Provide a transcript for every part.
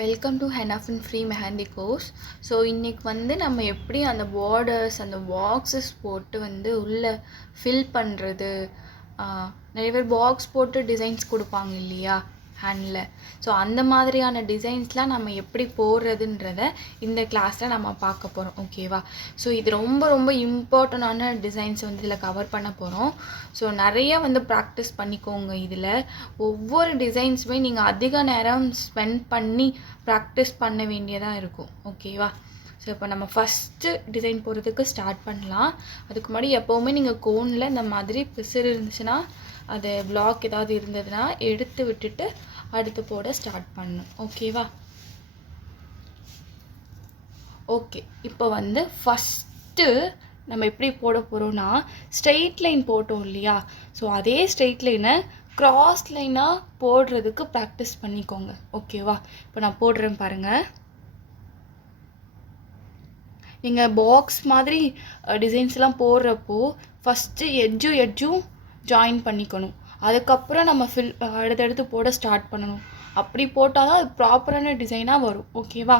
Welcome to ஹெனாஃபின் free mehndi course. So இன்றைக்கி வந்து நம்ம எப்படி அந்த பார்டர்ஸ் அந்த பாக்ஸஸ் போட்டு வந்து உள்ளே ஃபில் பண்ணுறது. நிறைய பேர் பாக்ஸ் போட்டு டிசைன்ஸ் கொடுப்பாங்க இல்லையா ஹேண்டில். ஸோ அந்த மாதிரியான டிசைன்ஸ்லாம் நம்ம எப்படி போடுறதுன்றத இந்த கிளாஸில் நம்ம பார்க்க போகிறோம். ஓகேவா? ஸோ இது ரொம்ப ரொம்ப இம்பார்ட்டண்டான டிசைன்ஸ் வந்து இதில் கவர் பண்ண போகிறோம். ஸோ நிறைய வந்து ப்ராக்டிஸ் பண்ணிக்கோங்க. இதில் ஒவ்வொரு டிசைன்ஸுமே நீங்கள் அதிக நேரம் ஸ்பெண்ட் பண்ணி ப்ராக்டிஸ் பண்ண வேண்டியதாக இருக்கும். ஓகேவா? ஸோ இப்போ நம்ம ஃபஸ்ட்டு டிசைன் போடுறதுக்கு ஸ்டார்ட் பண்ணலாம். அதுக்கு முன்னாடி எப்போவுமே நீங்கள் கோனில் இந்த மாதிரி பிசுறு இருந்துச்சுன்னா, அது பிளாக் ஏதாவது இருந்ததுன்னா எடுத்து விட்டுட்டு அடுத்து போட ஸ்டார்ட் பண்ணணும். ஓகேவா? ஓகே, இப்போ வந்து ஃபஸ்ட்டு நம்ம எப்படி போட போகிறோன்னா, ஸ்ட்ரெயிட் லைன் போட்டோம் இல்லையா? ஸோ அதே ஸ்ட்ரெயிட் லைனை க்ராஸ் லைனாக போடுறதுக்கு ப்ராக்டிஸ் பண்ணிக்கோங்க. ஓகேவா? இப்போ நான் போடுறேன் பாருங்கள். நீங்கள் பாக்ஸ் மாதிரி டிசைன்ஸ்லாம் போடுறப்போ ஃபஸ்ட்டு எட்ஜும் ஜாயின் பண்ணிக்கணும். அதுக்கப்புறம் நம்ம அடுத்தடுத்து போட ஸ்டார்ட் பண்ணணும். அப்படி போட்டால் தான் அது ப்ராப்பரான டிசைனாக வரும். ஓகேவா?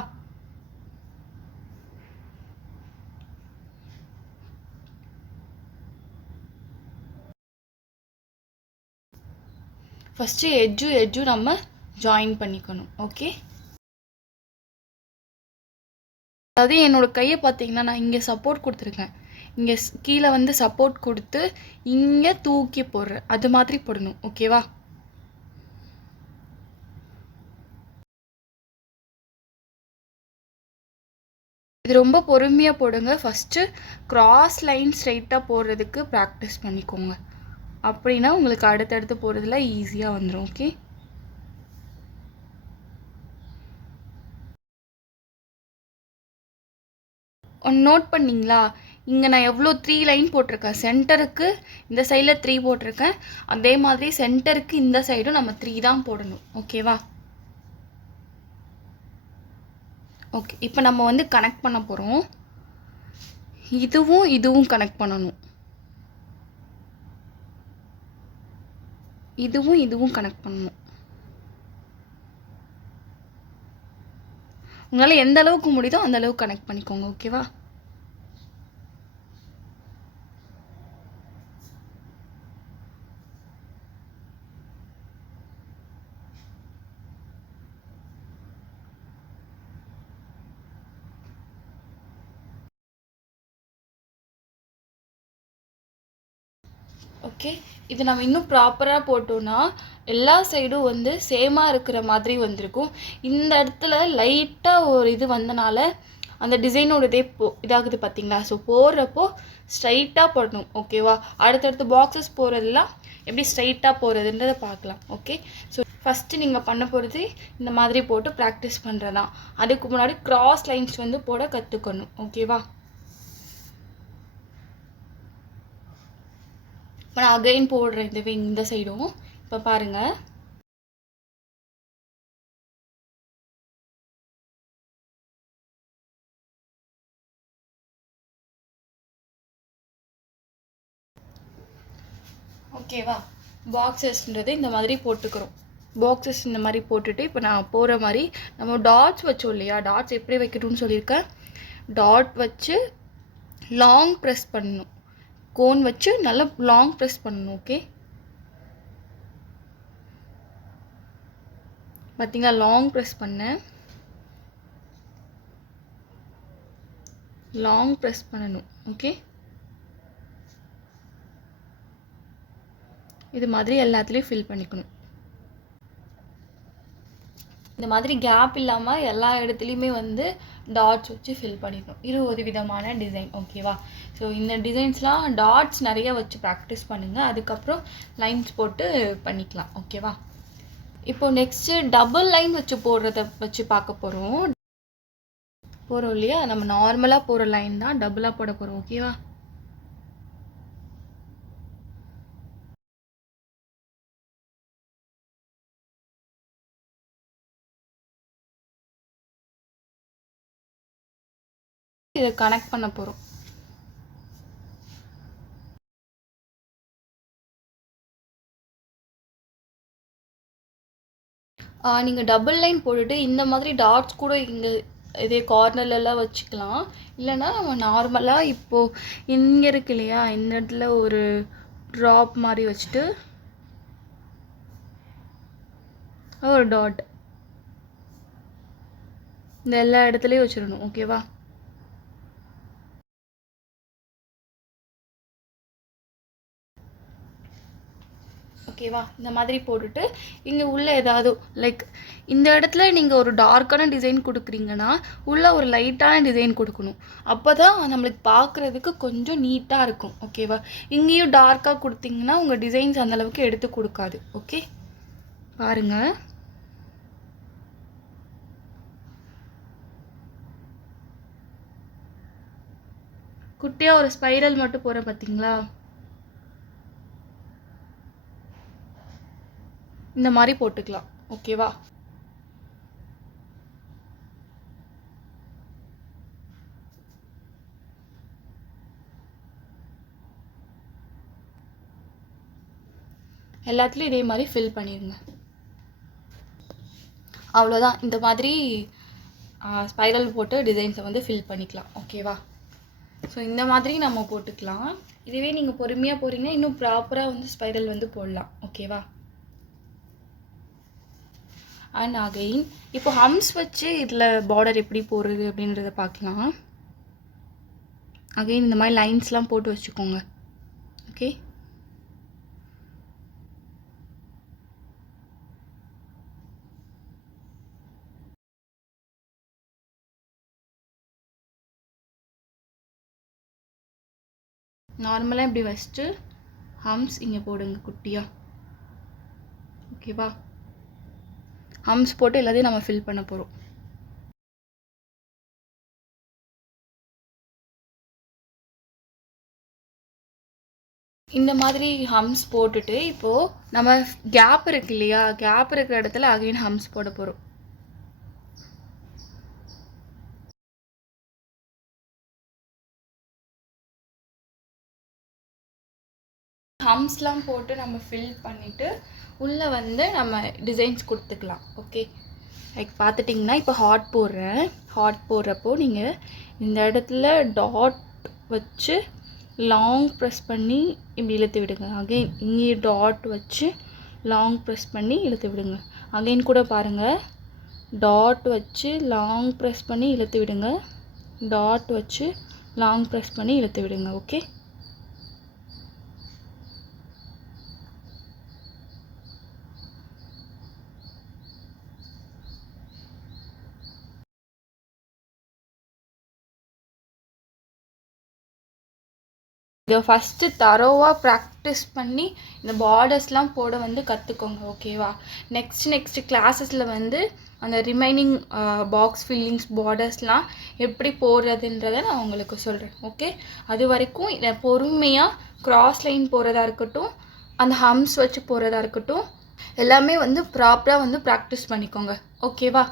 ஃபஸ்ட்டு எட்ஜும் நம்ம ஜாயின் பண்ணிக்கணும். ஓகே, அதாவது என்னோடய கையை பார்த்தீங்கன்னா நான் இங்கே சப்போர்ட் கொடுத்துருக்கேன். இங்கே கீழே வந்து சப்போர்ட் கொடுத்து இங்கே தூக்கி போடுறேன். அது மாதிரி போடணும். ஓகேவா? இது ரொம்ப பொறுமையாக போடுங்க. ஃபஸ்ட்டு க்ராஸ் லைன் ஸ்ட்ரைட்டாக போடுறதுக்கு ப்ராக்டிஸ் பண்ணிக்கோங்க. அப்படின்னா உங்களுக்கு அடுத்தடுத்து போகிறதுல ஈஸியாக வந்துடும். ஓகே, நோட் பண்ணிங்களா? இங்கே நான் எவ்வளோ 3 லைன் போட்டிருக்கேன். சென்டருக்கு இந்த சைடில் 3 போட்டிருக்கேன். அதே மாதிரி சென்டருக்கு இந்த சைடும் நம்ம 3 தான் போடணும். ஓகேவா? ஓகே, இப்போ நம்ம வந்து கனெக்ட் பண்ண போகிறோம். இதுவும் கனெக்ட் பண்ணணும். இதுவும் கனெக்ட் பண்ணணும். உங்களால் எந்த அளவுக்கு முடியுதோ அந்த அளவுக்கு கனெக்ட் பண்ணிக்கோங்க. ஓகேவா? ஓகே, இது நம்ம இன்னும் ப்ராப்பராக போட்டோன்னா எல்லா சைடும் வந்து சேமாக இருக்கிற மாதிரி வந்திருக்கும். இந்த இடத்துல லைட்டாக ஒரு இது வந்தனால அந்த டிசைனோட இதாகுது பார்த்தீங்களா? ஸோ போடுறப்போ ஸ்ட்ரைட்டாக போடணும். ஓகேவா? அடுத்தடுத்து பாக்ஸஸ் போகிறதுலாம் எப்படி ஸ்ட்ரைட்டாக போகிறதுன்றதை பார்க்கலாம். ஓகே, ஸோ ஃபஸ்ட்டு நீங்கள் பண்ண போகிறது இந்த மாதிரி போட்டு ப்ராக்டிஸ் பண்ணுறதான். அதுக்கு முன்னாடி க்ராஸ் லைன்ஸ் வந்து போட கற்றுக்கணும். ஓகேவா? இப்போ நான் அகைன் போடுறேன் இந்த சைடும். இப்போ பாருங்கள், ஓகேவா? பாக்ஸஸ்ன்றது இந்த மாதிரி போட்டுக்கிறோம். பாக்ஸஸ் இந்த மாதிரி போட்டுட்டு இப்போ நான் போகிற மாதிரி நம்ம டாட்ஸ் வச்சோம் இல்லையா? டாட்ஸ் எப்படி வைக்கணும்னு சொல்லியிருக்கேன். டாட் வச்சு லாங் ப்ரெஸ் பண்ணணும். கோன் வச்சு நல்லா லாங் ப்ரெஸ் பண்ணணும். ஓகே, பார்த்தீங்களா? லாங் ப்ரெஸ் பண்ணேன். லாங் ப்ரெஸ் பண்ணணும். ஓகே, இது மாதிரி எல்லாத்துலேயும் ஃபில் பண்ணிக்கணும். இந்த மாதிரி கேப் இல்லாமல் எல்லா இடத்துலையுமே வந்து டாட்ஸ் வச்சு ஃபில் பண்ணிக்கணும். இது ஒரு விதமான டிசைன். ஓகேவா? ஸோ இந்த டிசைன்ஸ்லாம் டாட்ஸ் நிறைய வச்சு ப்ராக்டிஸ் பண்ணுங்கள். அதுக்கப்புறம் லைன்ஸ் போட்டு பண்ணிக்கலாம். ஓகேவா? இப்போ நெக்ஸ்ட்டு டபுள் லைன் வச்சு போடுறத வச்சு பார்க்க போகிறோம் இல்லையா? நம்ம நார்மலாக போகிற லைன் தான் டபுளாக போட போகிறோம். ஓகேவா? இதை கனெக்ட் பண்ண போகிறோம். நீங்கள் டபுள் லைன் போட்டுட்டு இந்த மாதிரி டாட்ஸ் கூட இங்கே இதே கார்னர்லலாம் வச்சுக்கலாம். இல்லைன்னா நம்ம நார்மலாக இப்போது இங்கே இருக்கு இல்லையா, இந்த இடத்துல ஒரு ட்ராப் மாதிரி வச்சுட்டு ஒரு டாட் இந்த எல்லா இடத்துலையும் வச்சிடணும். ஓகேவா? ஓகேவா? இந்த மாதிரி போட்டுட்டு இங்கே உள்ளே ஏதாவது லைக் இந்த இடத்துல நீங்கள் ஒரு டார்க்கான டிசைன் கொடுக்குறீங்கன்னா உள்ளே ஒரு லைட்டான டிசைன் கொடுக்கணும். அப்போ தான் நம்மளுக்கு பார்க்குறதுக்கு கொஞ்சம் நீட்டாக இருக்கும். ஓகேவா? இங்கேயும் டார்க்காக கொடுத்தீங்கன்னா உங்கள் டிசைன்ஸ் அந்தளவுக்கு எடுத்து கொடுக்காது. ஓகே, பாருங்கள். குட்டியாக ஒரு ஸ்பைரல் மட்டும் போகிற பார்த்தீங்களா? இந்த மாதிரி போட்டுக்கலாம். ஓகேவா? எல்லாத்துலேயும் இதே மாதிரி ஃபில் பண்ணிடுங்க. அவ்வளோதான். இந்த மாதிரி ஸ்பைரல் போட்டு டிசைன்ஸை வந்து ஃபில் பண்ணிக்கலாம். ஓகேவா? ஸோ இந்த மாதிரி நம்ம போட்டுக்கலாம். இதுவே நீங்கள் பொறுமையாக போகிறீங்கன்னா இன்னும் ப்ராப்பராக வந்து ஸ்பைரல் வந்து போடலாம். ஓகேவா? அண்ட் அகைன் இப்போ ஹம்ஸ் வச்சு இதில் பார்டர் எப்படி போடுறது அப்படின்றத பார்க்கலாம். அகைன் இந்த மாதிரி லைன்ஸ்லாம் போட்டு வச்சுக்கோங்க. ஓகே, நார்மலாக இப்படி வச்சுட்டு ஹம்ஸ் இங்கே போடுங்க குட்டியாக. ஓகேவா? ஹம்ஸ் போட்டு எல்லாத்தையும் நம்ம ஃபில் பண்ண போகிறோம். இந்த மாதிரி ஹம்ஸ் போட்டுட்டு இப்போது நம்ம கேப் இருக்கு இல்லையா, கேப் இருக்கிற இடத்துல அகைன் ஹம்ஸ் போட போகிறோம். ஹம்ஸ்லாம் போட்டு நம்ம ஃபில் பண்ணிவிட்டு உள்ளே வந்து நம்ம டிசைன்ஸ் கொடுத்துக்கலாம். ஓகே, லைக் பார்த்துட்டிங்கன்னா இப்போ ஹார்ட் போடுறேன். ஹார்ட் போடுறப்போ நீங்கள் இந்த இடத்துல டாட் வச்சு லாங் ப்ரெஸ் பண்ணி இப்படி இழுத்து விடுங்க. அகெயின் இங்கே டாட் வச்சு லாங் ப்ரெஸ் பண்ணி இழுத்து விடுங்க. அகெயின் கூட பாருங்கள், டாட் வச்சு லாங் ப்ரெஸ் பண்ணி இழுத்து விடுங்க. டாட் வச்சு லாங் ப்ரெஸ் பண்ணி இழுத்து விடுங்க. ஓகே, இதை ஃபஸ்ட்டு தரோவாக ப்ராக்டிஸ் பண்ணி இந்த பார்டர்ஸ்லாம் போட வந்து கற்றுக்கோங்க. ஓகேவா? நெக்ஸ்ட்டு கிளாஸஸில் வந்து அந்த ரிமைனிங் பாக்ஸ் ஃபில்லிங்ஸ் பார்டர்ஸ்லாம் எப்படி போடுறதுன்றதை நான் உங்களுக்கு சொல்கிறேன். ஓகே, அது வரைக்கும் இதை பொறுமையாக க்ராஸ் லைன் போகிறதா இருக்கட்டும், அந்த ஹம்ஸ் வச்சு போகிறதா இருக்கட்டும், எல்லாமே வந்து ப்ராப்பராக வந்து ப்ராக்டிஸ் பண்ணிக்கோங்க. ஓகேவா?